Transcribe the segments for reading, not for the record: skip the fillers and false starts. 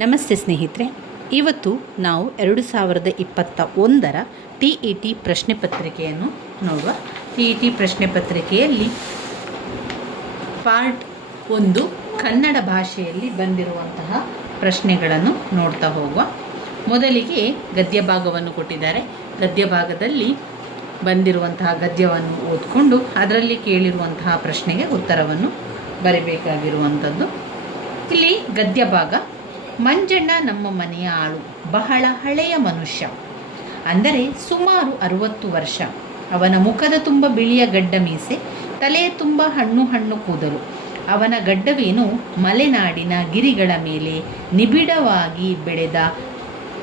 ನಮಸ್ತೆ ಸ್ನೇಹಿತರೆ, ಇವತ್ತು ನಾವು 2021ರ TET ಪ್ರಶ್ನೆ ಪತ್ರಿಕೆಯನ್ನು ನೋಡುವ. TET ಪ್ರಶ್ನೆ ಪತ್ರಿಕೆಯಲ್ಲಿ ಪಾರ್ಟ್ 1 ಕನ್ನಡ ಭಾಷೆಯಲ್ಲಿ ಬಂದಿರುವಂತಹ ಪ್ರಶ್ನೆಗಳನ್ನು ನೋಡ್ತಾ ಹೋಗುವ. ಮೊದಲಿಗೆ ಗದ್ಯ ಭಾಗವನ್ನು ಕೊಟ್ಟಿದ್ದಾರೆ. ಗದ್ಯ ಭಾಗದಲ್ಲಿ ಬಂದಿರುವಂತಹ ಗದ್ಯವನ್ನು ಓದ್ಕೊಂಡು ಅದರಲ್ಲಿ ಕೇಳಿರುವಂತಹ ಪ್ರಶ್ನೆಗೆ ಉತ್ತರವನ್ನು ಬರೀಬೇಕಾಗಿರುವಂಥದ್ದು. ಇಲ್ಲಿ ಗದ್ಯ ಭಾಗ. ಮಂಜಣ್ಣ ನಮ್ಮ ಮನೆಯ ಆಳು, ಬಹಳ ಹಳೆಯ ಮನುಷ್ಯ, ಅಂದರೆ ಸುಮಾರು 60 ವರ್ಷ. ಅವನ ಮುಖದ ತುಂಬ ಬಿಳಿಯ ಗಡ್ಡ ಮೀಸೆ, ತಲೆಯ ತುಂಬ ಹಣ್ಣು ಕೂದಲು. ಅವನ ಗಡ್ಡವೇನು ಮಲೆನಾಡಿನ ಗಿರಿಗಳ ಮೇಲೆ ನಿಬಿಡವಾಗಿ ಬೆಳೆದ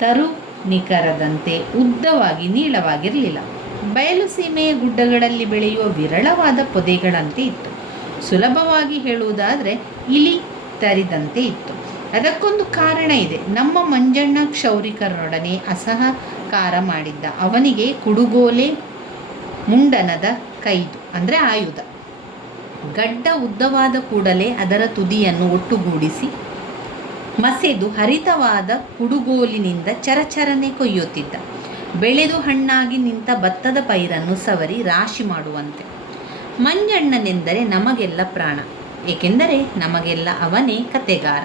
ತರುನಿಕರದಂತೆ ಉದ್ದವಾಗಿ ನೀಳವಾಗಿರಲಿಲ್ಲ. ಬಯಲು ಸೀಮೆಯ ಗುಡ್ಡಗಳಲ್ಲಿ ಬೆಳೆಯುವ ವಿರಳವಾದ ಪೊದೆಗಳಂತೆ ಇತ್ತು. ಸುಲಭವಾಗಿ ಹೇಳುವುದಾದರೆ ಇಲಿ ತರಿದಂತೆ ಇತ್ತು. ಅದಕ್ಕೊಂದು ಕಾರಣ ಇದೆ. ನಮ್ಮ ಮಂಜಣ್ಣ ಕ್ಷೌರಿಕರೊಡನೆ ಅಸಹಕಾರ ಮಾಡಿದ್ದ. ಅವನಿಗೆ ಕುಡುಗೋಲೆ ಮುಂಡನದ ಕೈದು, ಅಂದರೆ ಆಯುಧ. ಗಡ್ಡ ಉದ್ದವಾದ ಕೂಡಲೇ ಅದರ ತುದಿಯನ್ನು ಒಟ್ಟುಗೂಡಿಸಿ ಮಸೆದು ಹರಿತವಾದ ಕುಡುಗೋಲಿನಿಂದ ಚರಚರನೆ ಕೊಯ್ಯುತ್ತಿದ್ದ. ಬೆಳೆದು ಹಣ್ಣಾಗಿ ನಿಂತ ಭತ್ತದ ಪೈರನ್ನು ಸವರಿ ರಾಶಿ ಮಾಡುವಂತೆ. ಮಂಜಣ್ಣನೆಂದರೆ ನಮಗೆಲ್ಲ ಪ್ರಾಣ, ಏಕೆಂದರೆ ನಮಗೆಲ್ಲ ಅವನೇ ಕತೆಗಾರ.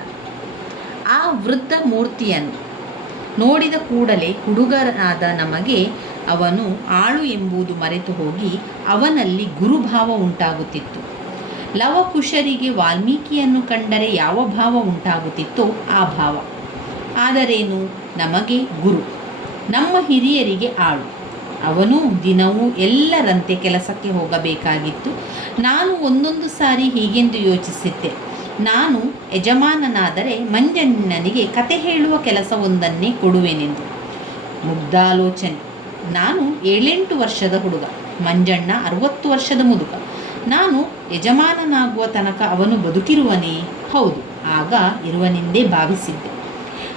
ಆ ವೃದ್ಧ ಮೂರ್ತಿಯನ್ನು ನೋಡಿದ ಕೂಡಲೇ ಹುಡುಗರಾದ ನಮಗೆ ಅವನು ಆಳು ಎಂಬುದು ಮರೆತು ಹೋಗಿ ಅವನಲ್ಲಿ ಗುರುಭಾವ ಉಂಟಾಗುತ್ತಿತ್ತು. ಲವಕುಶರಿಗೆ ವಾಲ್ಮೀಕಿಯನ್ನು ಕಂಡರೆ ಯಾವ ಭಾವ ಉಂಟಾಗುತ್ತಿತ್ತೋ ಆ ಭಾವ. ಆದರೇನು, ನಮಗೆ ಗುರು, ನಮ್ಮ ಹಿರಿಯರಿಗೆ ಆಳು. ಅವನು ದಿನವೂ ಎಲ್ಲರಂತೆ ಕೆಲಸಕ್ಕೆ ಹೋಗಬೇಕಾಗಿತ್ತು. ನಾನು ಒಂದೊಂದು ಸಾರಿ ಹೀಗೆಂದು ಯೋಚಿಸಿದ್ದೆ, ನಾನು ಯಜಮಾನನಾದರೆ ಮಂಜಣ್ಣನಿಗೆ ಕತೆ ಹೇಳುವ ಕೆಲಸವೊಂದನ್ನೇ ಕೊಡುವೆನೆಂದು. ಮುಗ್ಧಾಲೋಚನೆ. ನಾನು 7-8 ವರ್ಷದ ಹುಡುಗ, ಮಂಜಣ್ಣ 60 ವರ್ಷದ ಮುದುಕ. ನಾನು ಯಜಮಾನನಾಗುವ ತನಕ ಅವನು ಬದುಕಿರುವನೇ? ಹೌದು, ಆಗ ಇರುವನೆಂದೇ ಭಾವಿಸಿದ್ದೆ.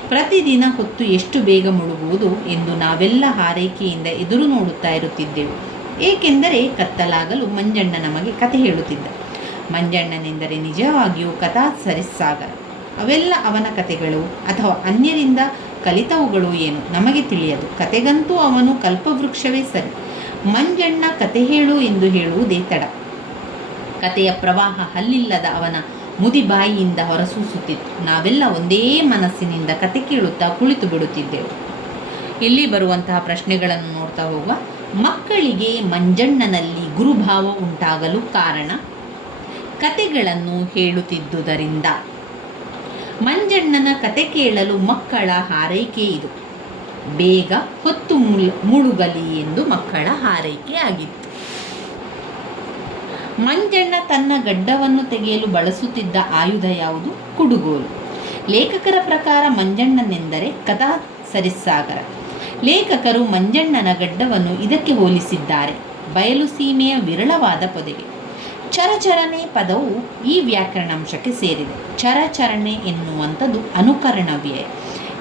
ಪ್ರತಿದಿನ ಹೊತ್ತು ಎಷ್ಟು ಬೇಗ ಮುಳುಗುವುದು ಎಂದು ನಾವೆಲ್ಲ ಹಾರೈಕೆಯಿಂದ ಎದುರು ನೋಡುತ್ತಾ ಇರುತ್ತಿದ್ದೆವು. ಏಕೆಂದರೆ ಕತ್ತಲಾಗಲು ಮಂಜಣ್ಣ ನಮಗೆ ಕತೆ ಹೇಳುತ್ತಿದ್ದ. ಮಂಜಣ್ಣನೆಂದರೆ ನಿಜವಾಗಿಯೂ ಕಥಾ ಸರಿಸಾಗರ. ಅವೆಲ್ಲ ಅವನ ಕತೆಗಳು ಅಥವಾ ಅನ್ಯರಿಂದ ಕಲಿತವುಗಳು ಏನು ನಮಗೆ ತಿಳಿಯದು. ಕತೆಗಂತೂ ಅವನು ಕಲ್ಪವೃಕ್ಷವೇ ಸರಿ. ಮಂಜಣ್ಣ ಕತೆ ಹೇಳು ಎಂದು ಹೇಳುವುದೇ ತಡ. ಕತೆಯ ಪ್ರವಾಹ ಹಲ್ಲಿಲ್ಲದ ಅವನ ಮುದಿಬಾಯಿಯಿಂದ ಹೊರಸೂಸುತ್ತಿತ್ತು. ನಾವೆಲ್ಲ ಒಂದೇ ಮನಸ್ಸಿನಿಂದ ಕತೆ ಕೇಳುತ್ತಾ ಕುಳಿತು ಬಿಡುತ್ತಿದ್ದೆವು. ಇಲ್ಲಿ ಬರುವಂತಹ ಪ್ರಶ್ನೆಗಳನ್ನು ನೋಡ್ತಾ ಹೋಗುವ. ಮಕ್ಕಳಿಗೆ ಮಂಜಣ್ಣನಲ್ಲಿ ಗುರುಭಾವ ಉಂಟಾಗಲು ಕಾರಣ ಕತೆಗಳನ್ನು ಹೇಳುತ್ತಿದ್ದುದರಿಂದ. ಮಂಜಣ್ಣನ ಕತೆ ಕೇಳಲು ಮಕ್ಕಳ ಹಾರೈಕೆ ಇದು. ಬೇಗ ಹೊತ್ತು ಮುಳುಗಲಿ ಎಂದು ಮಕ್ಕಳ ಹಾರೈಕೆ ಆಗಿತ್ತು. ಮಂಜಣ್ಣ ತನ್ನ ಗಡ್ಡವನ್ನು ತೆಗೆಯಲು ಬಳಸುತ್ತಿದ್ದ ಆಯುಧ ಯಾವುದು? ಕುಡುಗೋಲು. ಲೇಖಕರ ಪ್ರಕಾರ ಮಂಜಣ್ಣನೆಂದರೆ ಕಥಾ ಸರಿಸಾಗರ. ಲೇಖಕರು ಮಂಜಣ್ಣನ ಗಡ್ಡವನ್ನು ಇದಕ್ಕೆ ಹೋಲಿಸಿದ್ದಾರೆ, ಬಯಲು ಸೀಮೆಯ ವಿರಳವಾದ ಪೊದೆಗೆ. ಚರಚರಣೆ ಪದವು ಈ ವ್ಯಾಕರಣಾಂಶಕ್ಕೆ ಸೇರಿದೆ. ಚರಚರಣೆ ಎನ್ನುವಂಥದ್ದು ಅನುಕರಣ ವ್ಯಯ.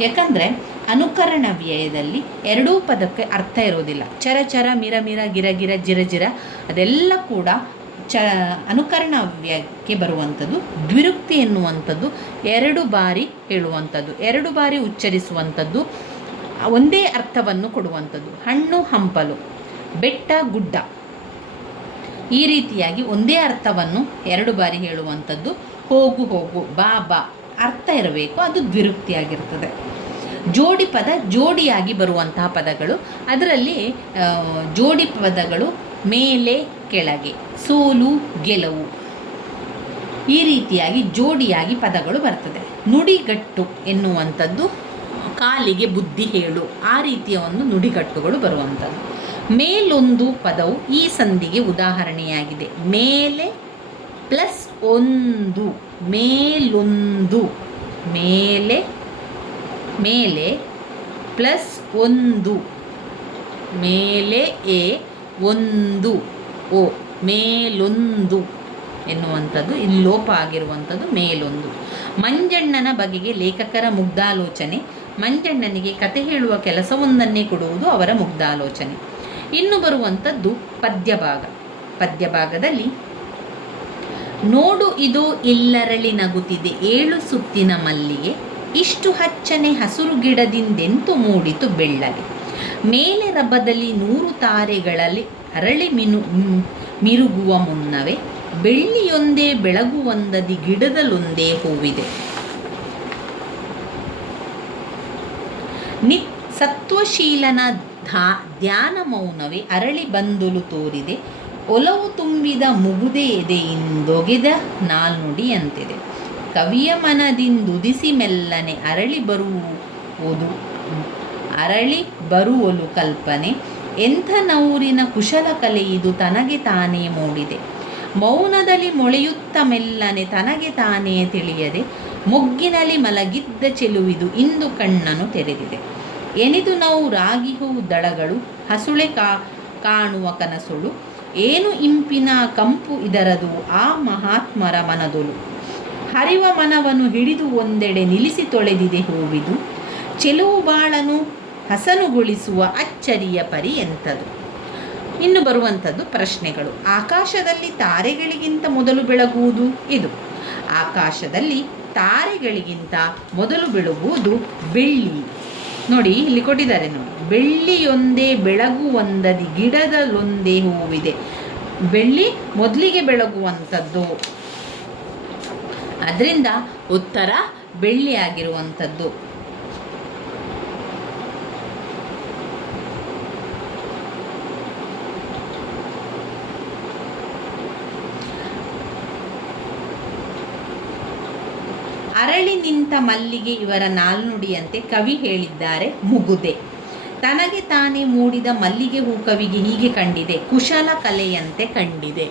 ಯಾಕಂದರೆ ಅನುಕರಣ ವ್ಯಯದಲ್ಲಿ ಎರಡೂ ಪದಕ್ಕೆ ಅರ್ಥ ಇರೋದಿಲ್ಲ. ಚರಚರ, ಮಿರ ಗಿರ ಜಿರ ಅದೆಲ್ಲ ಕೂಡ ಅನುಕರಣ ವ್ಯಯಕ್ಕೆ ಬರುವಂಥದ್ದು. ದ್ವಿರುಕ್ತಿ ಎನ್ನುವಂಥದ್ದು 2 ಬಾರಿ ಹೇಳುವಂಥದ್ದು, 2 ಬಾರಿ ಉಚ್ಚರಿಸುವಂಥದ್ದು, ಒಂದೇ ಅರ್ಥವನ್ನು ಕೊಡುವಂಥದ್ದು. ಹಣ್ಣು ಹಂಪಲು, ಬೆಟ್ಟ ಗುಡ್ಡ, ಈ ರೀತಿಯಾಗಿ ಒಂದೇ ಅರ್ಥವನ್ನು 2 ಬಾರಿ ಹೇಳುವಂಥದ್ದು. ಹೋಗು ಬಾ ಅರ್ಥ ಇರಬೇಕು, ಅದು ದ್ವಿರುಕ್ತಿಯಾಗಿರ್ತದೆ. ಜೋಡಿ ಪದ ಜೋಡಿಯಾಗಿ ಬರುವಂತಹ ಪದಗಳು. ಅದರಲ್ಲಿ ಜೋಡಿ ಪದಗಳು ಮೇಲೆ ಕೆಳಗೆ, ಸೋಲು ಗೆಲುವು, ಈ ರೀತಿಯಾಗಿ ಜೋಡಿಯಾಗಿ ಪದಗಳು ಬರ್ತದೆ. ನುಡಿಗಟ್ಟು ಎನ್ನುವಂಥದ್ದು ಕಾಲಿಗೆ ಬುದ್ಧಿ ಹೇಳು, ಆ ರೀತಿಯ ಒಂದು ನುಡಿಗಟ್ಟುಗಳು ಬರುವಂಥದ್ದು. ಮೇಲೊಂದು ಪದವು ಈ ಸಂಧಿಗೆ ಉದಾಹರಣೆಯಾಗಿದೆ. ಮೇಲೆ ಪ್ಲಸ್ ಒಂದು, ಮೇಲೊಂದು, ಮೇಲೆ ಪ್ಲಸ್ ಒಂದು, ಮೇಲೆ ಒಂದು ಓ, ಮೇಲೊಂದು ಎನ್ನುವಂಥದ್ದು ಇಲ್ಲಿ ಲೋಪ ಆಗಿರುವಂಥದ್ದು ಮೇಲೊಂದು. ಮಂಜಣ್ಣನ ಬಗೆಗೆ ಲೇಖಕರ ಮುಗ್ಧಾಲೋಚನೆ. ಮಂಜಣ್ಣನಿಗೆ ಕತೆ ಹೇಳುವ ಕೆಲಸವೊಂದನ್ನೇ ಕೊಡುವುದು ಅವರ ಮುಗ್ಧಾಲೋಚನೆ. ಇನ್ನು ಬರುವಂಥದ್ದು ಪದ್ಯಭಾಗ. ಪದ್ಯಭಾಗದಲ್ಲಿ ನೋಡು ಇದು ಇಲ್ಲರಳಿ ನಗುತ್ತಿದೆ 7 ಸುತ್ತಿನ ಮಲ್ಲಿಗೆ, ಇಷ್ಟು ಹಚ್ಚನೆ ಹಸುರು ಗಿಡದಿಂದೆಂತು ಮೂಡಿತು ಬೆಳ್ಳಗೆ. ಮೇಲೆ ರಬ್ಬದಲ್ಲಿ 100 ತಾರೆಗಳಲ್ಲಿ ಅರಳಿ ಮಿರುಗುವ ಮುನ್ನವೇ ಬೆಳ್ಳಿಯೊಂದೇ ಬೆಳಗುವಂದದಿ ಗಿಡದಲ್ಲೊಂದೇ ಹೂವಿದೆ. ಸತ್ವಶೀಲನ ಧ್ಯಾನ ಮೌನವೇ ಅರಳಿ ಬಂದುಲು ತೋರಿದೆ. ಒಲವು ತುಂಬಿದ ಮುಗುದೆ ಎದೆಯಿಂದೊಗೆದ ನಾಲ್ನುಡಿಯಂತಿದೆ. ಕವಿಯ ಮನದಿಂದುದಿಸಿ ಮೆಲ್ಲನೆ ಅರಳಿ ಬರುವಲು ಕಲ್ಪನೆ. ಎಂಥ ನೌರಿನ ಕುಶಲ ಕಲೆಯಿದು ತನಗೆ ತಾನೇ ಮೂಡಿದೆ. ಮೌನದಲ್ಲಿ ಮೊಳೆಯುತ್ತ ಮೆಲ್ಲನೆ ತನಗೆ ತಾನೇ ತಿಳಿಯದೆ ಮೊಗ್ಗಿನಲ್ಲಿ ಮಲಗಿದ್ದ ಚೆಲುವಿದು ಇಂದು ಕಣ್ಣನ್ನು ತೆರೆದಿದೆ. ಎನಿದು ನಾವು ರಾಗಿಹೂ ದಳಗಳು ಹಸುಳೆ ಕಾಣುವ ಕನಸುಳು. ಏನು ಇಂಪಿನ ಕಂಪು ಇದರದು ಆ ಮಹಾತ್ಮರ ಮನದೊಲು. ಹರಿವ ಮನವನ್ನು ಹಿಡಿದು ಒಂದೆಡೆ ನಿಲ್ಲಿಸಿ ತೊಳೆದಿದೆ ಹೂವಿದು. ಚೆಲುವು ಬಾಳನು ಹಸನುಗೊಳಿಸುವ ಅಚ್ಚರಿಯ ಪರಿ ಎಂಥದು. ಇನ್ನು ಬರುವಂಥದ್ದು ಪ್ರಶ್ನೆಗಳು. ಆಕಾಶದಲ್ಲಿ ತಾರೆಗಳಿಗಿಂತ ಮೊದಲು ಬೆಳಗುವುದು ಇದು. ಆಕಾಶದಲ್ಲಿ ತಾರೆಗಳಿಗಿಂತ ಮೊದಲು ಬೆಳಗುವುದು ಬೆಳ್ಳಿ. ನೋಡಿ, ಇಲ್ಲಿ ಕೊಟ್ಟಿದ್ದಾರೆ ನೋಡಿ. ಬೆಳ್ಳಿಯೊಂದೇ ಬೆಳಗುವಂದದಿ ಗಿಡದಲ್ಲೊಂದೇ ಹೂವಿದೆ. ಬೆಳ್ಳಿ ಮೊದಲಿಗೆ ಬೆಳಗುವಂಥದ್ದು, ಅದರಿಂದ ಉತ್ತರ ಬೆಳ್ಳಿಯಾಗಿರುವಂಥದ್ದು. ಅರಳಿ ನಿಂತ ಮಲ್ಲಿಗೆ ಇವರ ನಾಲ್ನುಡಿಯಂತೆ ಕವಿ ಹೇಳಿದ್ದಾರೆ ಮುಗುದೆ. ತನಗೆ ತಾನೇ ಮೂಡಿದ ಮಲ್ಲಿಗೆ ಹೂ ಕವಿಗೆ ಹೀಗೆ ಕಂಡಿದೆ, ಕುಶಲ ಕಲೆಯಂತೆ ಕಂಡಿದೆ.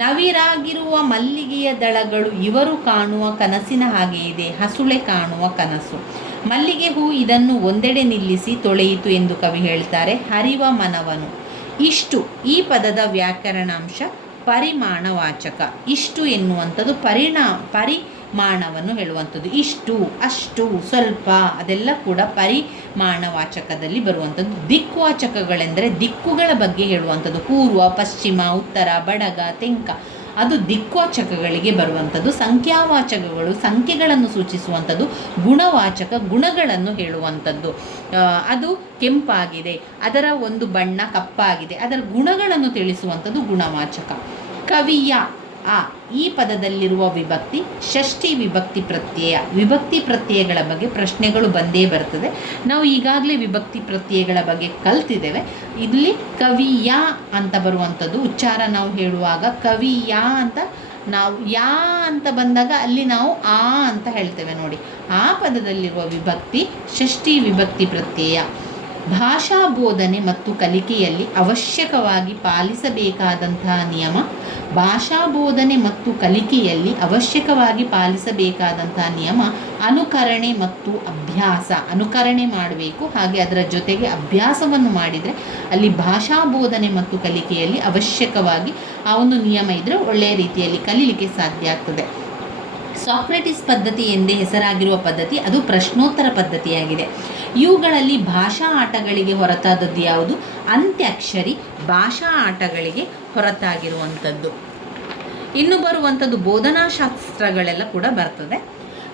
ನವಿರಾಗಿರುವ ಮಲ್ಲಿಗೆಯ ದಳಗಳು ಇವರು ಕಾಣುವ ಕನಸಿನ ಹಾಗೆ ಇದೆ, ಹಸುಳೆ ಕಾಣುವ ಕನಸು. ಮಲ್ಲಿಗೆ ಹೂ ಇದನ್ನು ಒಂದೆಡೆ ನಿಲ್ಲಿಸಿ ತೊಳೆಯಿತು ಎಂದು ಕವಿ ಹೇಳ್ತಾರೆ. ಹರಿವ ಮನವನು. ಇಷ್ಟು ಈ ಪದದ ವ್ಯಾಕರಣಾಂಶ ಪರಿಮಾಣವಾಚಕ. ಇಷ್ಟು ಎನ್ನುವಂಥದ್ದು ಪರಿಮಾಣವನ್ನು ಹೇಳುವಂಥದ್ದು. ಇಷ್ಟು, ಅಷ್ಟು, ಸ್ವಲ್ಪ ಅದೆಲ್ಲ ಕೂಡ ಪರಿಮಾಣವಾಚಕದಲ್ಲಿ ಬರುವಂಥದ್ದು. ದಿಕ್ವಾಚಕಗಳೆಂದರೆ ದಿಕ್ಕುಗಳ ಬಗ್ಗೆ ಹೇಳುವಂಥದ್ದು. ಪೂರ್ವ, ಪಶ್ಚಿಮ, ಉತ್ತರ, ಬಡಗ, ತೆಂಕ ಅದು ದಿಕ್ವಾಚಕಗಳಿಗೆ ಬರುವಂಥದ್ದು. ಸಂಖ್ಯಾವಾಚಕಗಳು ಸಂಖ್ಯೆಗಳನ್ನು ಸೂಚಿಸುವಂಥದ್ದು. ಗುಣವಾಚಕ ಗುಣಗಳನ್ನು ಹೇಳುವಂಥದ್ದು. ಅದು ಕೆಂಪಾಗಿದೆ, ಅದರ ಒಂದು ಬಣ್ಣ ಕಪ್ಪಾಗಿದೆ, ಅದರ ಗುಣಗಳನ್ನು ತಿಳಿಸುವಂಥದ್ದು ಗುಣವಾಚಕ. ಕವಿಯ ಈ ಪದದಲ್ಲಿರುವ ವಿಭಕ್ತಿ ಷಷ್ಠಿ ವಿಭಕ್ತಿ ಪ್ರತ್ಯಯ. ವಿಭಕ್ತಿ ಪ್ರತ್ಯಯಗಳ ಬಗ್ಗೆ ಪ್ರಶ್ನೆಗಳು ಬಂದೇ ಬರ್ತದೆ. ನಾವು ಈಗಾಗಲೇ ವಿಭಕ್ತಿ ಪ್ರತ್ಯಯಗಳ ಬಗ್ಗೆ ಕಲ್ತಿದ್ದೇವೆ. ಇಲ್ಲಿ ಕವಿಯ ಅಂತ ಬರುವಂಥದ್ದು ಉಚ್ಚಾರ ನಾವು ಹೇಳುವಾಗ ಕವಿಯ ಅಂತ ನಾವು ಯಾ ಅಂತ ಬಂದಾಗ ಅಲ್ಲಿ ನಾವು ಆ ಅಂತ ಹೇಳ್ತೇವೆ ನೋಡಿ. ಆ ಪದದಲ್ಲಿರುವ ವಿಭಕ್ತಿ ಷಷ್ಠಿ ವಿಭಕ್ತಿ ಪ್ರತ್ಯಯ. ಭಾಷಾ ಬೋಧನೆ ಮತ್ತು ಕಲಿಕೆಯಲ್ಲಿ ಅವಶ್ಯಕವಾಗಿ ಪಾಲಿಸಬೇಕಾದಂತಹ ನಿಯಮ. ಭಾಷಾ ಬೋಧನೆ ಮತ್ತು ಕಲಿಕೆಯಲ್ಲಿ ಅವಶ್ಯಕವಾಗಿ ಪಾಲಿಸಬೇಕಾದಂತಹ ನಿಯಮ ಅನುಕರಣೆ ಮತ್ತು ಅಭ್ಯಾಸ. ಅನುಕರಣೆ ಮಾಡಬೇಕು, ಹಾಗೆ ಅದರ ಜೊತೆಗೆ ಅಭ್ಯಾಸವನ್ನು ಮಾಡಿದರೆ ಅಲ್ಲಿ ಭಾಷಾ ಬೋಧನೆ ಮತ್ತು ಕಲಿಕೆಯಲ್ಲಿ ಅವಶ್ಯಕವಾಗಿ ಆ ಒಂದು ನಿಯಮ ಇದ್ದರೆ ಒಳ್ಳೆಯ ರೀತಿಯಲ್ಲಿ ಕಲೀಲಿಕ್ಕೆ ಸಾಧ್ಯ ಆಗ್ತದೆ. ಸಾಕ್ರೆಟಿಸ್ ಪದ್ಧತಿ ಎಂದೇ ಹೆಸರಾಗಿರುವ ಪದ್ಧತಿ ಅದು ಪ್ರಶ್ನೋತ್ತರ ಪದ್ಧತಿಯಾಗಿದೆ. ಇವುಗಳಲ್ಲಿ ಭಾಷಾ ಆಟಗಳಿಗೆ ಹೊರತಾದದ್ದು ಯಾವುದು? ಅಂತ್ಯಾಕ್ಷರಿ ಭಾಷಾ ಆಟಗಳಿಗೆ ಹೊರತಾಗಿರುವಂಥದ್ದು. ಇನ್ನು ಬರುವಂಥದ್ದು ಬೋಧನಾಶಾಸ್ತ್ರಗಳೆಲ್ಲ ಕೂಡ ಬರ್ತದೆ.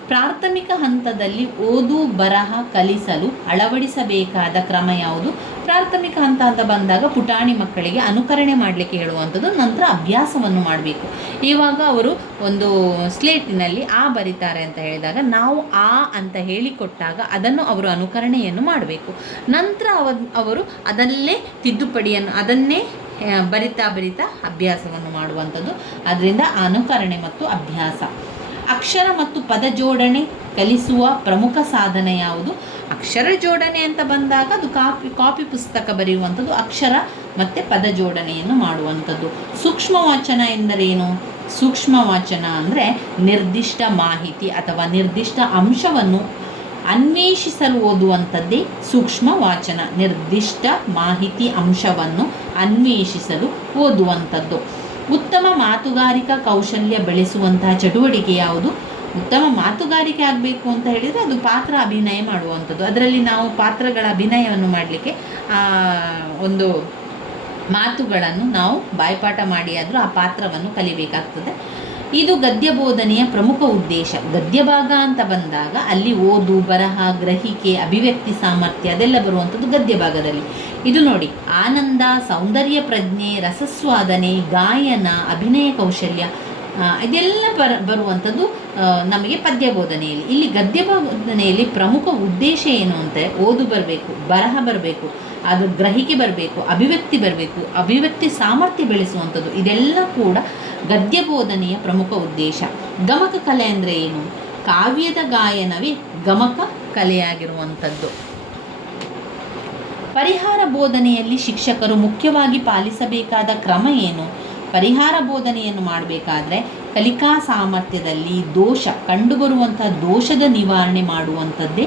ಪ್ರಾಥಮಿಕ ಹಂತದಲ್ಲಿ ಓದು ಬರಹ ಕಲಿಸಲು ಅಳವಡಿಸಬೇಕಾದ ಕ್ರಮ ಯಾವುದು? ಪ್ರಾಥಮಿಕ ಹಂತ ಅಂತ ಬಂದಾಗ ಪುಟಾಣಿ ಮಕ್ಕಳಿಗೆ ಅನುಕರಣೆ ಮಾಡಲಿಕ್ಕೆ ಹೇಳುವಂಥದ್ದು, ನಂತರ ಅಭ್ಯಾಸವನ್ನು ಮಾಡಬೇಕು. ಇವಾಗ ಅವರು ಒಂದು ಸ್ಲೇಟಿನಲ್ಲಿ ಆ ಬರೀತಾರೆ ಅಂತ ಹೇಳಿದಾಗ ನಾವು ಆ ಅಂತ ಹೇಳಿಕೊಟ್ಟಾಗ ಅದನ್ನು ಅವರು ಅನುಕರಣೆಯನ್ನು ಮಾಡಬೇಕು. ನಂತರ ಅವರು ಅದಲ್ಲೇ ತಿದ್ದುಪಡಿಯನ್ನು ಅದನ್ನೇ ಬರಿತಾ ಅಭ್ಯಾಸವನ್ನು ಮಾಡುವಂಥದ್ದು. ಅದರಿಂದ ಅನುಕರಣೆ ಮತ್ತು ಅಭ್ಯಾಸ. ಅಕ್ಷರ ಮತ್ತು ಪದ ಜೋಡಣೆ ಕಲಿಸುವ ಪ್ರಮುಖ ಸಾಧನ ಯಾವುದು? ಅಕ್ಷರ ಜೋಡಣೆ ಅಂತ ಬಂದಾಗ ಅದು ಕಾಪಿ ಪುಸ್ತಕ ಬರೆಯುವಂಥದ್ದು. ಅಕ್ಷರ ಮತ್ತು ಪದ ಜೋಡಣೆಯನ್ನು ಮಾಡುವಂಥದ್ದು. ಸೂಕ್ಷ್ಮ ವಾಚನ ಎಂದರೇನು? ಸೂಕ್ಷ್ಮ ವಾಚನ ಅಂದರೆ ನಿರ್ದಿಷ್ಟ ಮಾಹಿತಿ ಅಥವಾ ನಿರ್ದಿಷ್ಟ ಅಂಶವನ್ನು ಅನ್ವೇಷಿಸಲು ಓದುವಂಥದ್ದೇ ಸೂಕ್ಷ್ಮ ವಾಚನ. ನಿರ್ದಿಷ್ಟ ಮಾಹಿತಿ ಅಂಶವನ್ನು ಅನ್ವೇಷಿಸಲು ಓದುವಂಥದ್ದು. ಉತ್ತಮ ಮಾತುಗಾರಿಕಾ ಕೌಶಲ್ಯ ಬೆಳೆಸುವಂತಹ ಚಟುವಟಿಕೆ ಯಾವುದು? ಉತ್ತಮ ಮಾತುಗಾರಿಕೆ ಆಗಬೇಕು ಅಂತ ಹೇಳಿದರೆ ಅದು ಪಾತ್ರ ಅಭಿನಯ ಮಾಡುವಂಥದ್ದು. ಅದರಲ್ಲಿ ನಾವು ಪಾತ್ರಗಳ ಅಭಿನಯವನ್ನು ಮಾಡಲಿಕ್ಕೆ ಒಂದು ಮಾತುಗಳನ್ನು ನಾವು ಬಾಯ್ಪಾಠ ಮಾಡಿ ಆದರೂ ಆ ಪಾತ್ರವನ್ನು ಕಲಿಬೇಕಾಗ್ತದೆ. ಇದು ಗದ್ಯ ಬೋಧನೆಯ ಪ್ರಮುಖ ಉದ್ದೇಶ. ಗದ್ಯ ಭಾಗ ಅಂತ ಬಂದಾಗ ಅಲ್ಲಿ ಓದು, ಬರಹ, ಗ್ರಹಿಕೆ, ಅಭಿವ್ಯಕ್ತಿ ಸಾಮರ್ಥ್ಯ ಅದೆಲ್ಲ ಬರುವಂಥದ್ದು ಗದ್ಯ ಭಾಗದಲ್ಲಿ. ಇದು ನೋಡಿ, ಆನಂದ, ಸೌಂದರ್ಯ ಪ್ರಜ್ಞೆ, ರಸಸ್ವಾದನೆ, ಗಾಯನ, ಅಭಿನಯ ಕೌಶಲ್ಯ ಇದೆಲ್ಲ ಬರುವಂಥದ್ದು ನಮಗೆ ಪದ್ಯ ಬೋಧನೆಯಲ್ಲಿ. ಇಲ್ಲಿ ಗದ್ಯ ಬೋಧನೆಯಲ್ಲಿ ಪ್ರಮುಖ ಉದ್ದೇಶ ಏನು ಅಂದರೆ ಓದು ಬರಬೇಕು, ಬರಹ ಬರಬೇಕು, ಅದು ಗ್ರಹಿಕೆ ಬರಬೇಕು, ಅಭಿವ್ಯಕ್ತಿ ಬರಬೇಕು, ಅಭಿವ್ಯಕ್ತಿ ಸಾಮರ್ಥ್ಯ ಬೆಳೆಸುವಂಥದ್ದು. ಇದೆಲ್ಲ ಕೂಡ ಗದ್ಯ ಬೋಧನೆಯ ಪ್ರಮುಖ ಉದ್ದೇಶ. ಗಮಕ ಕಲೆ ಅಂದರೆ ಏನು? ಕಾವ್ಯದ ಗಾಯನವೇ ಗಮಕ ಕಲೆಯಾಗಿರುವಂಥದ್ದು. ಪರಿಹಾರ ಬೋಧನೆಯಲ್ಲಿ ಶಿಕ್ಷಕರು ಮುಖ್ಯವಾಗಿ ಪಾಲಿಸಬೇಕಾದ ಕ್ರಮ ಏನು? ಪರಿಹಾರ ಬೋಧನೆಯನ್ನು ಮಾಡಬೇಕಾದ್ರೆ ಕಲಿಕಾ ಸಾಮರ್ಥ್ಯದಲ್ಲಿ ದೋಷ ಕಂಡುಬರುವಂತಹ ದೋಷದ ನಿವಾರಣೆ ಮಾಡುವಂಥದ್ದೇ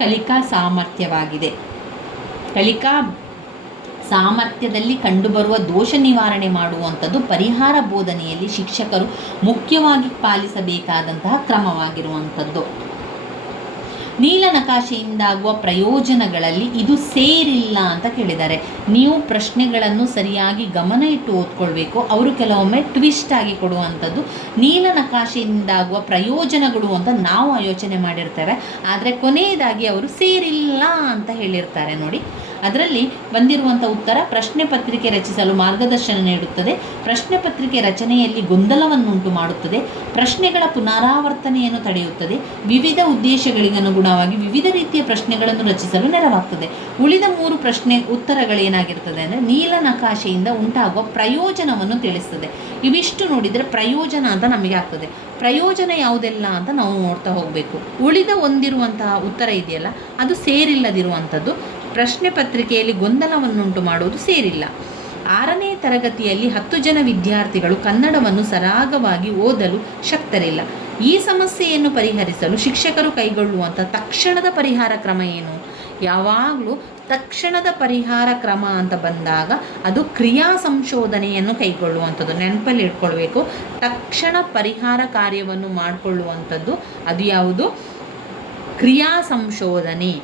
ಕಲಿಕಾ ಸಾಮರ್ಥ್ಯವಾಗಿದೆ. ಕಲಿಕಾ ಸಾಮರ್ಥ್ಯದಲ್ಲಿ ಕಂಡುಬರುವ ದೋಷ ನಿವಾರಣೆ ಮಾಡುವಂಥದ್ದು ಪರಿಹಾರ ಬೋಧನೆಯಲ್ಲಿ ಶಿಕ್ಷಕರು ಮುಖ್ಯವಾಗಿ ಪಾಲಿಸಬೇಕಾದಂತಹ ಕ್ರಮವಾಗಿರುವಂಥದ್ದು. ನೀಲನಕಾಶೆಯಿಂದಾಗುವ ಪ್ರಯೋಜನಗಳಲ್ಲಿ ಇದು ಸೇರಿಲ್ಲ ಅಂತ ಕೇಳಿದ್ದಾರೆ. ನೀವು ಪ್ರಶ್ನೆಗಳನ್ನು ಸರಿಯಾಗಿ ಗಮನ ಇಟ್ಟು ಓದ್ಕೊಳ್ಬೇಕು. ಅವರು ಕೆಲವೊಮ್ಮೆ ಟ್ವಿಸ್ಟ್ ಆಗಿ ಕೊಡುವಂಥದ್ದು ನೀಲನಕಾಶೆಯಿಂದಾಗುವ ಪ್ರಯೋಜನಗಳು ಅಂತ ನಾವು ಯೋಚನೆ ಮಾಡಿರ್ತೇವೆ, ಆದರೆ ಕೊನೆಯದಾಗಿ ಅವರು ಸೇರಿಲ್ಲ ಅಂತ ಹೇಳಿರ್ತಾರೆ. ನೋಡಿ, ಅದರಲ್ಲಿ ಬಂದಿರುವಂಥ ಉತ್ತರ ಪ್ರಶ್ನೆ ಪತ್ರಿಕೆ ರಚಿಸಲು ಮಾರ್ಗದರ್ಶನ ನೀಡುತ್ತದೆ, ಪ್ರಶ್ನೆ ಪತ್ರಿಕೆ ರಚನೆಯಲ್ಲಿ ಗೊಂದಲವನ್ನುಂಟು ಮಾಡುತ್ತದೆ, ಪ್ರಶ್ನೆಗಳ ಪುನರಾವರ್ತನೆಯನ್ನು ತಡೆಯುತ್ತದೆ, ವಿವಿಧ ಉದ್ದೇಶಗಳಿಗನುಗುಣವಾಗಿ ವಿವಿಧ ರೀತಿಯ ಪ್ರಶ್ನೆಗಳನ್ನು ರಚಿಸಲು ನೆರವಾಗ್ತದೆ. ಉಳಿದ 3 ಪ್ರಶ್ನೆ ಉತ್ತರಗಳೇನಾಗಿರ್ತದೆ ಅಂದರೆ ನೀಲನಕಾಶೆಯಿಂದ ಉಂಟಾಗುವ ಪ್ರಯೋಜನವನ್ನು ತಿಳಿಸ್ತದೆ. ಇವಿಷ್ಟು ನೋಡಿದರೆ ಪ್ರಯೋಜನ ಅಂತ ನಮಗೆ ಆಗ್ತದೆ. ಪ್ರಯೋಜನ ಯಾವುದೆಲ್ಲ ಅಂತ ನಾವು ನೋಡ್ತಾ ಹೋಗಬೇಕು. ಉಳಿದ ಒಂದಿರುವಂತಹ ಉತ್ತರ ಇದೆಯಲ್ಲ, ಅದು ಸೇರಿಲ್ಲದಿರುವಂಥದ್ದು. ಪ್ರಶ್ನೆ ಪತ್ರಿಕೆಯಲ್ಲಿ ಗೊಂದಲವನ್ನುಂಟು ಮಾಡುವುದು ಸೇರಿಲ್ಲ. 6ನೇ ತರಗತಿಯಲ್ಲಿ 10 ಜನ ವಿದ್ಯಾರ್ಥಿಗಳು ಕನ್ನಡವನ್ನು ಸರಾಗವಾಗಿ ಓದಲು ಶಕ್ತರಿಲ್ಲ. ಈ ಸಮಸ್ಯೆಯನ್ನು ಪರಿಹರಿಸಲು ಶಿಕ್ಷಕರು ಕೈಗೊಳ್ಳುವಂಥ ತಕ್ಷಣದ ಪರಿಹಾರ ಕ್ರಮ ಏನು? ಯಾವಾಗಲೂ ತಕ್ಷಣದ ಪರಿಹಾರ ಕ್ರಮ ಅಂತ ಬಂದಾಗ ಅದು ಕ್ರಿಯಾ ಸಂಶೋಧನೆಯನ್ನು ಕೈಗೊಳ್ಳುವಂಥದ್ದು. ನೆನಪಲ್ಲಿ ಇಟ್ಕೊಳ್ಬೇಕು. ತಕ್ಷಣ ಪರಿಹಾರ ಕಾರ್ಯವನ್ನು ಮಾಡಿಕೊಳ್ಳುವಂಥದ್ದು ಅದು ಯಾವುದು? ಕ್ರಿಯಾ ಸಂಶೋಧನೆ.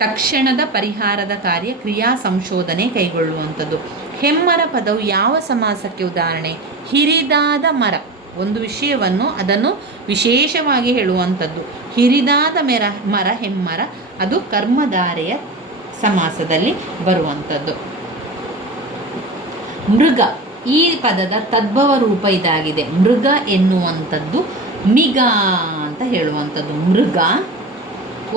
ತಕ್ಷಣದ ಪರಿಹಾರದ ಕಾರ್ಯ ಕ್ರಿಯಾ ಸಂಶೋಧನೆ ಕೈಗೊಳ್ಳುವಂಥದ್ದು. ಹೆಮ್ಮರ ಪದವು ಯಾವ ಸಮಾಸಕ್ಕೆ ಉದಾಹರಣೆ? ಹಿರಿದಾದ ಮರ. ಒಂದು ವಿಷಯವನ್ನು ಅದನ್ನು ವಿಶೇಷವಾಗಿ ಹೇಳುವಂಥದ್ದು. ಹಿರಿದಾದ ಮರ ಹೆಮ್ಮರ, ಅದು ಕರ್ಮಧಾರೆಯ ಸಮಾಸದಲ್ಲಿ ಬರುವಂಥದ್ದು. ಮೃಗ, ಈ ಪದದ ತದ್ಭವ ರೂಪ ಇದಾಗಿದೆ. ಮೃಗ ಎನ್ನುವಂಥದ್ದು ಮಿಗ ಅಂತ ಹೇಳುವಂಥದ್ದು. ಮೃಗ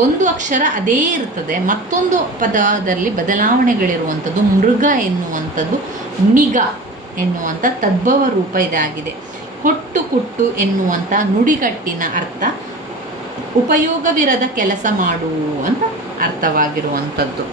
ಒಂದು ಅಕ್ಷರ ಅದೇ ಇರ್ತದೆ, ಮತ್ತೊಂದು ಪದದಲ್ಲಿ ಬದಲಾವಣೆಗಳಿರುವಂಥದ್ದು. ಮೃಗ ಎನ್ನುವಂಥದ್ದು ಮಿಗ ಎನ್ನುವಂಥ ತದ್ಭವ ರೂಪ ಇದಾಗಿದೆ. ಹೊಟ್ಟು ಕುಟ್ಟು ಎನ್ನುವಂಥ ನುಡಿಗಟ್ಟಿನ ಅರ್ಥ ಉಪಯೋಗವಿರದ ಕೆಲಸ ಮಾಡು ಅಂತ ಅರ್ಥವಾಗಿರುವಂಥದ್ದು.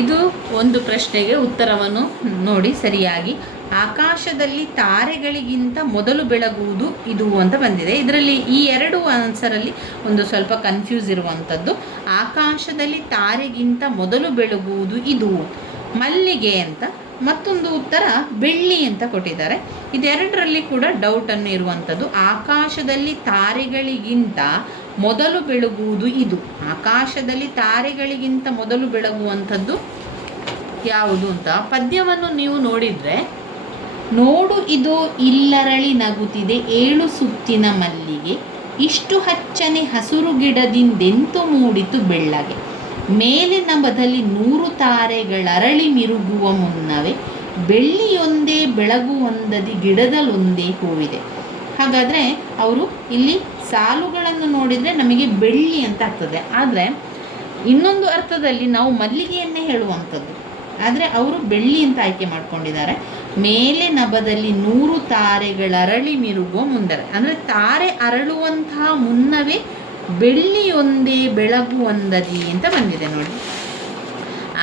ಇದು ಒಂದು ಪ್ರಶ್ನೆಗೆ ಉತ್ತರವನ್ನು ನೋಡಿ ಸರಿಯಾಗಿ. ಆಕಾಶದಲ್ಲಿ ತಾರೆಗಳಿಗಿಂತ ಮೊದಲು ಬೆಳಗುವುದು ಇದು ಅಂತ ಬಂದಿದೆ. ಇದರಲ್ಲಿ ಈ 2 ಆನ್ಸರಲ್ಲಿ ಒಂದು ಸ್ವಲ್ಪ ಕನ್ಫ್ಯೂಸ್ ಇರುವಂಥದ್ದು. ಆಕಾಶದಲ್ಲಿ ತಾರೆಗಿಂತ ಮೊದಲು ಬೆಳಗುವುದು ಇದು ಮಲ್ಲಿಗೆ ಅಂತ, ಮತ್ತೊಂದು ಉತ್ತರ ಬೆಳ್ಳಿ ಅಂತ ಕೊಟ್ಟಿದ್ದಾರೆ. ಇದೆರಡರಲ್ಲಿ ಕೂಡ ಡೌಟನ್ನು ಇರುವಂಥದ್ದು. ಆಕಾಶದಲ್ಲಿ ತಾರೆಗಳಿಗಿಂತ ಮೊದಲು ಬೆಳಗುವುದು ಇದು. ಆಕಾಶದಲ್ಲಿ ತಾರೆಗಳಿಗಿಂತ ಮೊದಲು ಬೆಳಗುವಂಥದ್ದು ಯಾವುದು ಅಂತ ಪದ್ಯವನ್ನು ನೀವು ನೋಡಿದರೆ, ನೋಡು ಇದು ಇಲ್ಲರಳಿ ನಗುತ್ತಿದೆ 7 ಸುತ್ತಿನ ಮಲ್ಲಿಗೆ, ಇಷ್ಟು ಹಚ್ಚನೆ ಹಸುರು ಗಿಡದಿಂದೆಂತು ಮೂಡಿತು ಬೆಳ್ಳಗೆ, ಮೇಲಿನ ಬದಲಿ 100 ತಾರೆಗಳರಳಿ ಮಿರುಗುವ ಮುನ್ನವೇ, ಬೆಳ್ಳಿಯೊಂದೇ ಬೆಳಗುವೊಂದದಿ ಗಿಡದಲ್ಲೊಂದೇ ಹೂವಿದೆ. ಹಾಗಾದರೆ ಅವರು ಇಲ್ಲಿ ಸಾಲುಗಳನ್ನು ನೋಡಿದರೆ ನಮಗೆ ಬೆಳ್ಳಿ ಅಂತ ಆಗ್ತದೆ, ಆದರೆ ಇನ್ನೊಂದು ಅರ್ಥದಲ್ಲಿ ನಾವು ಮಲ್ಲಿಗೆಯನ್ನೇ ಹೇಳುವಂಥದ್ದು, ಆದರೆ ಅವರು ಬೆಳ್ಳಿ ಅಂತ ಆಯ್ಕೆ ಮಾಡ್ಕೊಂಡಿದ್ದಾರೆ. ಮೇಲೆ ನಭದಲ್ಲಿ 100 ತಾರೆಗಳರಳಿ ಮಿರುಗುವ ಮುಂದವೇ, ಅಂದರೆ ತಾರೆ ಅರಳುವಂತಹ ಮುನ್ನವೇ ಬೆಳ್ಳಿಯೊಂದೇ ಬೆಳಗುವಂದದಿ ಅಂತ ಬಂದಿದೆ ನೋಡಿ.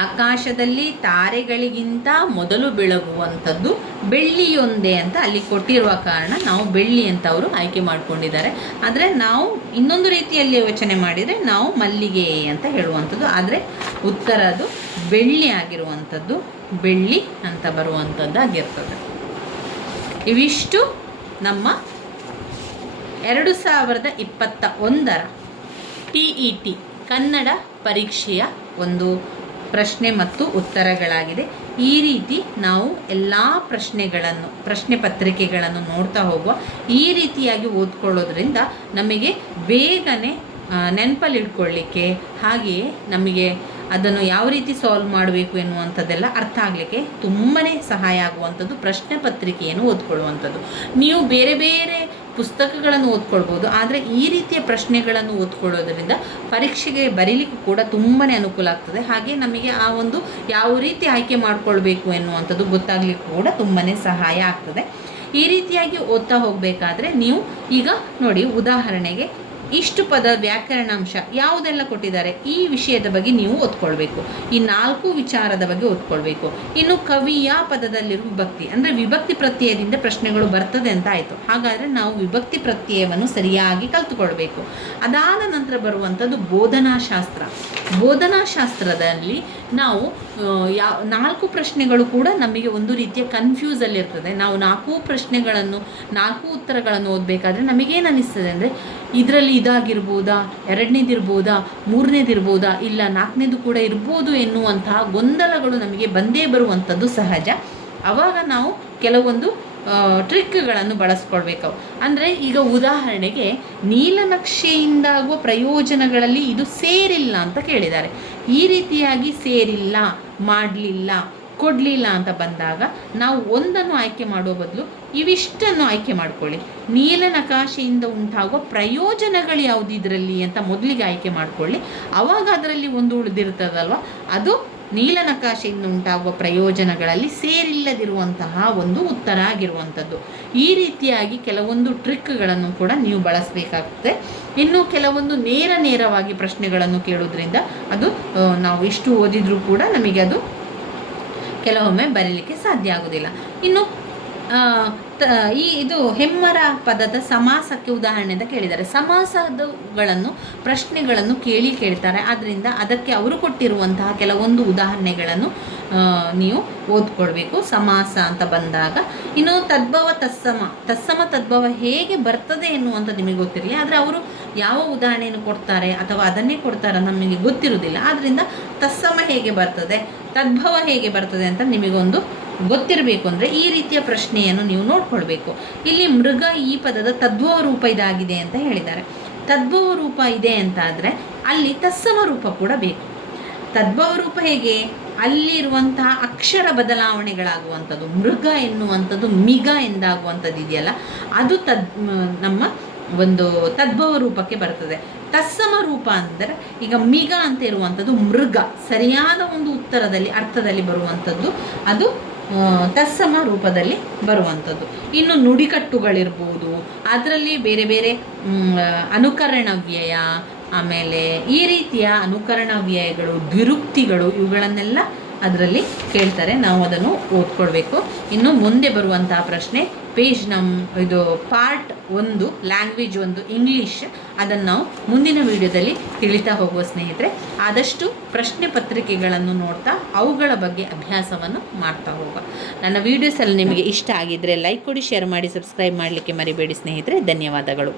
ಆಕಾಶದಲ್ಲಿ ತಾರೆಗಳಿಗಿಂತ ಮೊದಲು ಬೆಳಗುವಂಥದ್ದು ಬೆಳ್ಳಿಯೊಂದೇ ಅಂತ ಅಲ್ಲಿ ಕೊಟ್ಟಿರುವ ಕಾರಣ ನಾವು ಬೆಳ್ಳಿ ಅಂತ ಅವರು ಆಯ್ಕೆ ಮಾಡಿಕೊಂಡಿದ್ದಾರೆ. ಆದರೆ ನಾವು ಇನ್ನೊಂದು ರೀತಿಯಲ್ಲಿ ಯೋಚನೆ ಮಾಡಿದರೆ ನಾವು ಮಲ್ಲಿಗೆ ಅಂತ ಹೇಳುವಂಥದ್ದು. ಆದರೆ ಉತ್ತರ ಅದು ಬೆಳ್ಳಿ ಆಗಿರುವಂಥದ್ದು, ಬೆಳ್ಳಿ ಅಂತ ಬರುವಂಥದ್ದಾಗಿರ್ತದೆ. ಇವಿಷ್ಟು ನಮ್ಮ 2021 TET ಕನ್ನಡ ಪರೀಕ್ಷೆಯ ಒಂದು ಪ್ರಶ್ನೆ ಮತ್ತು ಉತ್ತರಗಳಾಗಿದೆ. ಈ ರೀತಿ ನಾವು ಎಲ್ಲ ಪ್ರಶ್ನೆ ಪತ್ರಿಕೆಗಳನ್ನು ನೋಡ್ತಾ ಹೋಗುವ. ಈ ರೀತಿಯಾಗಿ ಓದ್ಕೊಳ್ಳೋದ್ರಿಂದ ನಮಗೆ ಬೇಗನೆ ನೆನಪಲ್ಲಿ ಇಟ್ಕೊಳ್ಳಿಕ್ಕೆ, ಹಾಗೆಯೇ ನಮಗೆ ಅದನ್ನು ಯಾವ ರೀತಿ ಸಾಲ್ವ್ ಮಾಡಬೇಕು ಎನ್ನುವಂಥದ್ದೆಲ್ಲ ಅರ್ಥ ಆಗಲಿಕ್ಕೆ ತುಂಬಾ ಸಹಾಯ ಆಗುವಂಥದ್ದು ಪ್ರಶ್ನೆ ಪತ್ರಿಕೆಯನ್ನು ಓದ್ಕೊಳ್ಳುವಂಥದ್ದು. ನೀವು ಬೇರೆ ಬೇರೆ ಪುಸ್ತಕಗಳನ್ನು ಓದ್ಕೊಳ್ಬೋದು, ಆದರೆ ಈ ರೀತಿಯ ಪ್ರಶ್ನೆಗಳನ್ನು ಓದ್ಕೊಳ್ಳೋದ್ರಿಂದ ಪರೀಕ್ಷೆಗೆ ಬರೀಲಿಕ್ಕೂ ಕೂಡ ತುಂಬಾ ಅನುಕೂಲ ಆಗ್ತದೆ. ಹಾಗೆ ನಮಗೆ ಆ ಒಂದು ಯಾವ ರೀತಿ ಆಯ್ಕೆ ಮಾಡಿಕೊಳ್ಬೇಕು ಎನ್ನುವಂಥದ್ದು ಗೊತ್ತಾಗಲಿಕ್ಕೂ ಕೂಡ ತುಂಬಾ ಸಹಾಯ ಆಗ್ತದೆ. ಈ ರೀತಿಯಾಗಿ ಓದ್ತಾ ಹೋಗಬೇಕಾದ್ರೆ ನೀವು ಈಗ ನೋಡಿ, ಉದಾಹರಣೆಗೆ ಇಷ್ಟು ಪದ ವ್ಯಾಕರಣಾಂಶ ಯಾವುದೆಲ್ಲ ಕೊಟ್ಟಿದ್ದಾರೆ ಈ ವಿಷಯದ ಬಗ್ಗೆ ನೀವು ಓದ್ಕೊಳ್ಬೇಕು. ಈ 4 ವಿಚಾರದ ಬಗ್ಗೆ ಓದ್ಕೊಳ್ಬೇಕು. ಇನ್ನು ಕವಿಯ ಪದದಲ್ಲಿರುವ ವಿಭಕ್ತಿ ಅಂದರೆ ವಿಭಕ್ತಿ ಪ್ರತ್ಯಯದಿಂದ ಪ್ರಶ್ನೆಗಳು ಬರ್ತದೆ ಅಂತ ಆಯಿತು. ಹಾಗಾದರೆ ನಾವು ವಿಭಕ್ತಿ ಪ್ರತ್ಯಯವನ್ನು ಸರಿಯಾಗಿ ಕಲಿತುಕೊಳ್ಬೇಕು. ಅದಾದ ನಂತರ ಬರುವಂಥದ್ದು ಬೋಧನಾಶಾಸ್ತ್ರದಲ್ಲಿ ನಾವು 4 ಪ್ರಶ್ನೆಗಳು ಕೂಡ ನಮಗೆ ಒಂದು ರೀತಿಯ ಕನ್ಫ್ಯೂಸಲ್ಲಿರ್ತದೆ. ನಾವು 4 ಉತ್ತರಗಳನ್ನು ಓದಬೇಕಾದ್ರೆ ನಮಗೇನು ಅನ್ನಿಸ್ತದೆ ಅಂದರೆ ಇದರಲ್ಲಿ ಇದಾಗಿರ್ಬೋದಾ, 2ನೇದಿರ್ಬೋದಾ, 3ನೇದಿರ್ಬೋದಾ, ಇಲ್ಲ 4ನೇದು ಕೂಡ ಇರ್ಬೋದು ಎನ್ನುವಂತಹ ಗೊಂದಲಗಳು ನಮಗೆ ಬಂದೇ ಬರುವಂಥದ್ದು ಸಹಜ. ಆವಾಗ ನಾವು ಕೆಲವೊಂದು ಟ್ರಿಕ್ಗಳನ್ನು ಬಳಸ್ಕೊಳ್ಬೇಕು. ಅಂದರೆ ಈಗ ಉದಾಹರಣೆಗೆ ನೀಲನಕ್ಷೆಯಿಂದಾಗುವ ಪ್ರಯೋಜನಗಳಲ್ಲಿ ಇದು ಸೇರಿಲ್ಲ ಅಂತ ಕೇಳಿದ್ದಾರೆ. ಈ ರೀತಿಯಾಗಿ ಸೇರಿಲ್ಲ, ಮಾಡಲಿಲ್ಲ, ಕೊಡಲಿಲ್ಲ ಅಂತ ಬಂದಾಗ ನಾವು ಒಂದನ್ನು ಆಯ್ಕೆ ಮಾಡುವ ಬದಲು ಇವಿಷ್ಟನ್ನು ಆಯ್ಕೆ ಮಾಡ್ಕೊಳ್ಳಿ. ನೀಲನಕಾಶೆಯಿಂದ ಉಂಟಾಗುವ ಪ್ರಯೋಜನಗಳು ಯಾವುದು ಇದರಲ್ಲಿ ಅಂತ ಮೊದಲಿಗೆ ಆಯ್ಕೆ ಮಾಡಿಕೊಳ್ಳಿ. ಆವಾಗ ಅದರಲ್ಲಿ ಒಂದು ಉಳಿದಿರ್ತದಲ್ವ, ಅದು ನೀಲನಕಾಶೆಯಿಂದ ಉಂಟಾಗುವ ಪ್ರಯೋಜನಗಳಲ್ಲಿ ಸೇರಿಲ್ಲದಿರುವಂತಹ ಒಂದು ಉತ್ತರ ಆಗಿರುವಂಥದ್ದು. ಈ ರೀತಿಯಾಗಿ ಕೆಲವೊಂದು ಟ್ರಿಕ್ಗಳನ್ನು ಕೂಡ ನೀವು ಬಳಸಬೇಕಾಗ್ತದೆ. ಇನ್ನು ಕೆಲವೊಂದು ನೇರವಾಗಿ ಪ್ರಶ್ನೆಗಳನ್ನು ಕೇಳೋದ್ರಿಂದ ಅದು ನಾವು ಇಷ್ಟು ಓದಿದರೂ ಕೂಡ ನಮಗೆ ಅದು ಕೆಲವೊಮ್ಮೆ ಬರೀಲಿಕ್ಕೆ ಸಾಧ್ಯ ಆಗೋದಿಲ್ಲ. ಇನ್ನು ಇದು ಹೆಮ್ಮರ ಪದದ ಸಮಾಸಕ್ಕೆ ಉದಾಹರಣೆ ಅಂತ ಕೇಳಿದ್ದಾರೆ. ಸಮಾಸಗಳನ್ನು ಪ್ರಶ್ನೆಗಳನ್ನು ಕೇಳ್ತಾರೆ. ಆದ್ದರಿಂದ ಅದಕ್ಕೆ ಅವರು ಕೊಟ್ಟಿರುವಂತಹ ಕೆಲವೊಂದು ಉದಾಹರಣೆಗಳನ್ನು ನೀವು ಓದ್ಕೊಳ್ಬೇಕು ಸಮಾಸ ಅಂತ ಬಂದಾಗ. ಇನ್ನು ತದ್ಭವ ತತ್ಸಮ ತದ್ಭವ ಹೇಗೆ ಬರ್ತದೆ ಎನ್ನುವಂಥ ನಿಮಗೆ ಗೊತ್ತಿರಲಿ. ಆದರೆ ಅವರು ಯಾವ ಉದಾಹರಣೆಯನ್ನು ಕೊಡ್ತಾರೆ ಅಥವಾ ಅದನ್ನೇ ಕೊಡ್ತಾರೆ ನಮಗೆ ಗೊತ್ತಿರುವುದಿಲ್ಲ. ಆದ್ದರಿಂದ ತತ್ಸಮ ಹೇಗೆ ಬರ್ತದೆ, ತದ್ಭವ ಹೇಗೆ ಬರ್ತದೆ ಅಂತ ನಿಮಗೊಂದು ಗೊತ್ತಿರಬೇಕು. ಅಂದರೆ ಈ ರೀತಿಯ ಪ್ರಶ್ನೆಯನ್ನು ನೀವು ನೋಡ್ಕೊಳ್ಬೇಕು. ಇಲ್ಲಿ ಮೃಗ ಈ ಪದದ ತದ್ಭವ ರೂಪ ಇದಾಗಿದೆ ಅಂತ ಹೇಳಿದ್ದಾರೆ. ತದ್ಭವ ರೂಪ ಇದೆ ಅಂತ ಆದರೆ ಅಲ್ಲಿ ತತ್ಸಮ ರೂಪ ಕೂಡ ಬೇಕು. ತದ್ಭವ ರೂಪ ಹೇಗೆ, ಅಲ್ಲಿರುವಂತಹ ಅಕ್ಷರ ಬದಲಾವಣೆಗಳಾಗುವಂಥದ್ದು. ಮೃಗ ಎನ್ನುವಂಥದ್ದು ಮಿಗ ಎಂದಾಗುವಂಥದ್ದು ಇದೆಯಲ್ಲ, ಅದು ನಮ್ಮ ಒಂದು ತದ್ಭವ ರೂಪಕ್ಕೆ ಬರ್ತದೆ. ತತ್ಸಮ ರೂಪ ಅಂದರೆ ಈಗ ಮಿಗ ಅಂತ ಇರುವಂಥದ್ದು ಮೃಗ, ಸರಿಯಾದ ಒಂದು ಉತ್ತರದಲ್ಲಿ ಅರ್ಥದಲ್ಲಿ ಬರುವಂಥದ್ದು, ಅದು ತತ್ಸಮ ರೂಪದಲ್ಲಿ ಬರುವಂಥದ್ದು. ಇನ್ನು ನುಡಿಕಟ್ಟುಗಳಿರ್ಬೋದು, ಅದರಲ್ಲಿ ಬೇರೆ ಬೇರೆ ಅನುಕರಣ ವ್ಯಯ, ಆಮೇಲೆ ಈ ರೀತಿಯ ಅನುಕರಣ ವ್ಯಯಗಳು, ದ್ವಿರುಕ್ತಿಗಳು, ಇವುಗಳನ್ನೆಲ್ಲ ಅದರಲ್ಲಿ ಕೇಳ್ತಾರೆ. ನಾವು ಅದನ್ನು ಓದ್ಕೊಳ್ಬೇಕು. ಇನ್ನು ಮುಂದೆ ಬರುವಂತಹ ಪ್ರಶ್ನೆ ಇದು ಪಾರ್ಟ್ 1 ಲ್ಯಾಂಗ್ವೇಜ್ 1 ಇಂಗ್ಲೀಷ್, ಅದನ್ನು ನಾವು ಮುಂದಿನ ವಿಡಿಯೋದಲ್ಲಿ ತಿಳಿತಾ ಹೋಗುವ ಸ್ನೇಹಿತರೆ. ಆದಷ್ಟು ಪ್ರಶ್ನೆ ಪತ್ರಿಕೆಗಳನ್ನು ನೋಡ್ತಾ ಅವುಗಳ ಬಗ್ಗೆ ಅಭ್ಯಾಸವನ್ನು ಮಾಡ್ತಾ ಹೋಗುವ. ನನ್ನ ವಿಡಿಯೋಸ್ ಎಲ್ಲ ನಿಮಗೆ ಇಷ್ಟ ಆಗಿದ್ದರೆ ಲೈಕ್ ಕೊಡಿ, ಶೇರ್ ಮಾಡಿ, ಸಬ್ಸ್ಕ್ರೈಬ್ ಮಾಡಲಿಕ್ಕೆ ಮರಿಬೇಡಿ ಸ್ನೇಹಿತರೆ. ಧನ್ಯವಾದಗಳು.